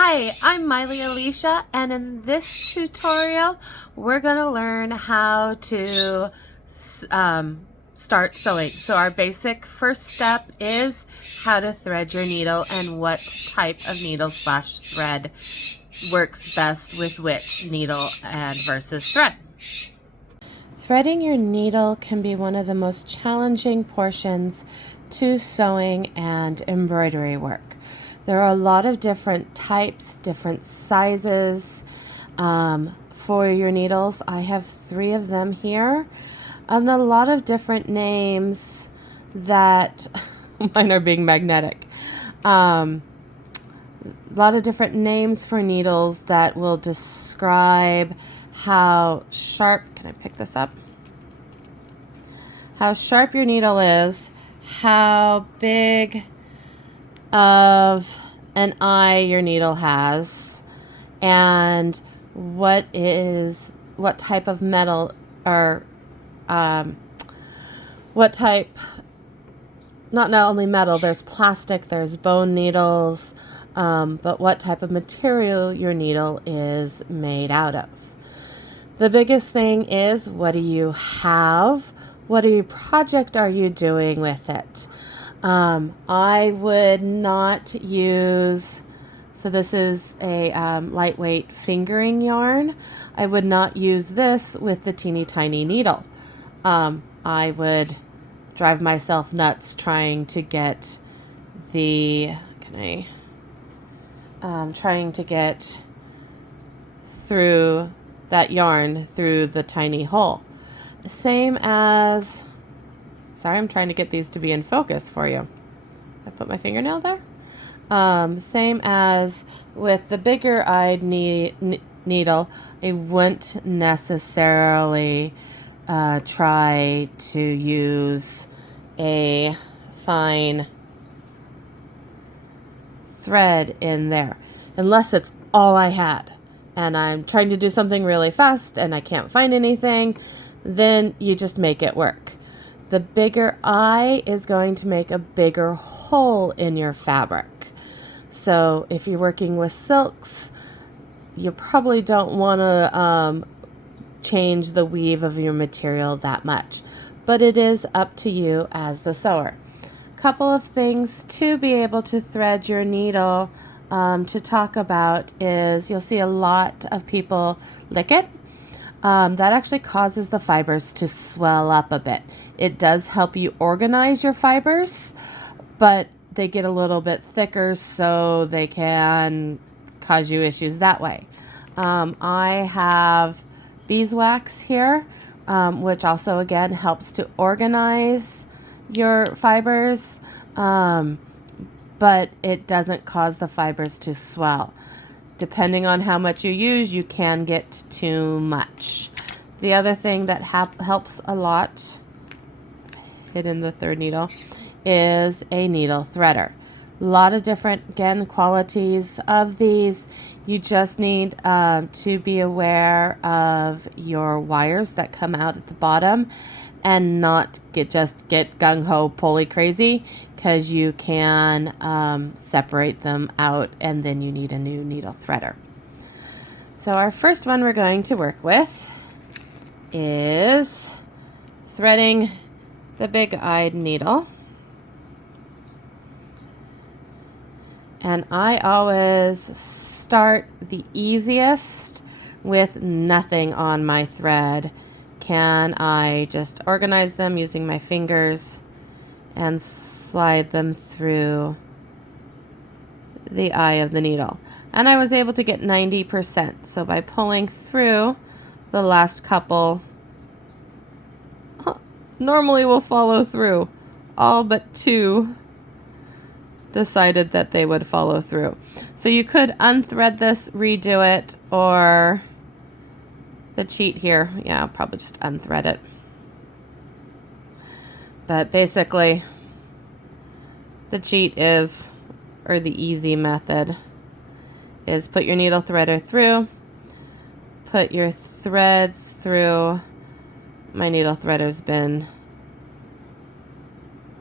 Hi, I'm Miley Alicia, and in this tutorial we're going to learn how to start sewing. So our basic first step is how to thread your needle and what type of needle slash thread works best with which needle and versus thread. Threading your needle can be one of the most challenging portions to sewing and embroidery work. There are a lot of different types, different sizes for your needles. I have 3 of them here, and a lot of different names that mine are being magnetic. A lot of different names for needles that will describe how sharp, can I pick this up? How sharp your needle is, how big of an eye your needle has, and what type of metal or what type, not only metal, there's plastic, there's bone needles, but what type of material your needle is made out of. The biggest thing is, what do you have? What project are you doing with it? I would not use, so this is a lightweight fingering yarn. I would not use this with the teeny tiny needle. I would drive myself nuts trying to get trying to get through that yarn through the tiny hole. Same as, sorry, I'm trying to get these to be in focus for you. I put my fingernail there. Same as with the bigger eyed needle, I wouldn't necessarily try to use a fine thread in there, unless it's all I had and I'm trying to do something really fast and I can't find anything. Then you just make it work. The bigger eye is going to make a bigger hole in your fabric. So if you're working with silks, you probably don't want to change the weave of your material that much, but it is up to you as the sewer. Couple of things to be able to thread your needle to talk about is, you'll see a lot of people lick it. That actually causes the fibers to swell up a bit. It does help you organize your fibers, but they get a little bit thicker, so they can cause you issues that way. I have beeswax here, which also again helps to organize your fibers, but it doesn't cause the fibers to swell. Depending on how much you use, you can get too much. The other thing that helps a lot, hidden the third needle, is a needle threader. A lot of different, again, qualities of these. You just need to be aware of your wires that come out at the bottom and not get gung-ho pulley crazy, because you can separate them out and then you need a new needle threader. So our first one we're going to work with is threading the big-eyed needle. And I always start the easiest with nothing on my thread. Can I just organize them using my fingers and slide them through the eye of the needle? And I was able to get 90%. So by pulling through, the last couple normally will follow through. All but 2 decided that they would follow through. So you could unthread this, redo it, or the cheat here, yeah, I'll probably just unthread it. But basically, the cheat is, or the easy method, is put your needle threader through, put your threads through. My needle threader's been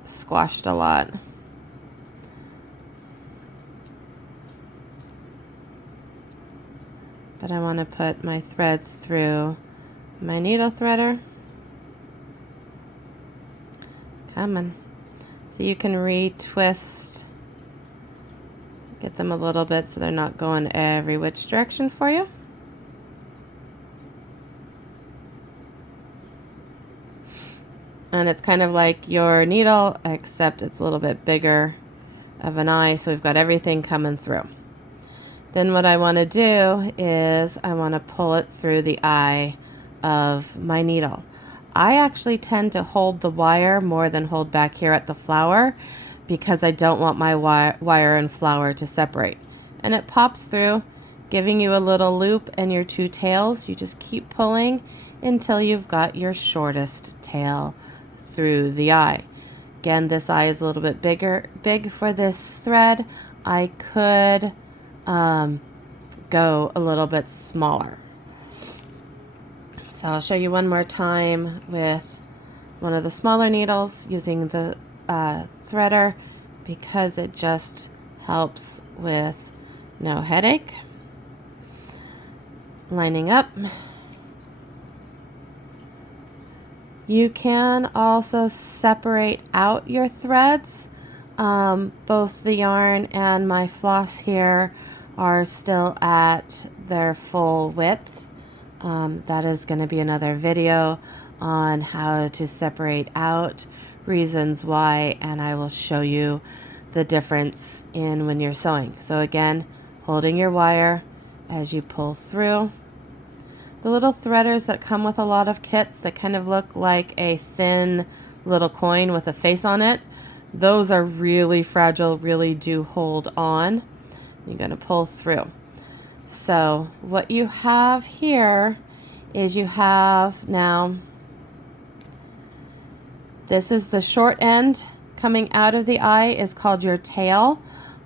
squashed a lot. but I want to put my threads through my needle threader. Come on. So you can retwist, get them a little bit so they're not going every which direction for you. And it's kind of like your needle, except it's a little bit bigger of an eye, so we've got everything coming through. Then what I want to do is I want to pull it through the eye of my needle. I actually tend to hold the wire more than hold back here at the flower because I don't want my wire and flower to separate. And it pops through, giving you a little loop and your two tails. You just keep pulling until you've got your shortest tail through the eye. Again, this eye is a little bit big for this thread. I could go a little bit smaller. So I'll show you one more time with one of the smaller needles using the threader because it just helps with no headache. Lining up. You can also separate out your threads. Both the yarn and my floss here are still at their full width. That is going to be another video on how to separate out, reasons why, and I will show you the difference in when you're sewing. So again, holding your wire as you pull through. The little threaders that come with a lot of kits that kind of look like a thin little coin with a face on it, those are really fragile, really do hold on. You're going to pull through. So what you have here is you have now, this is the short end coming out of the eye is called your tail.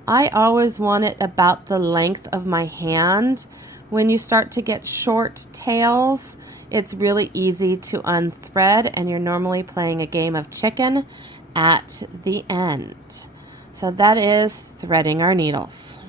I always want it about the length of my hand. When you start to get short tails, it's really easy to unthread and you're normally playing a game of chicken at the end. So that is threading our needles.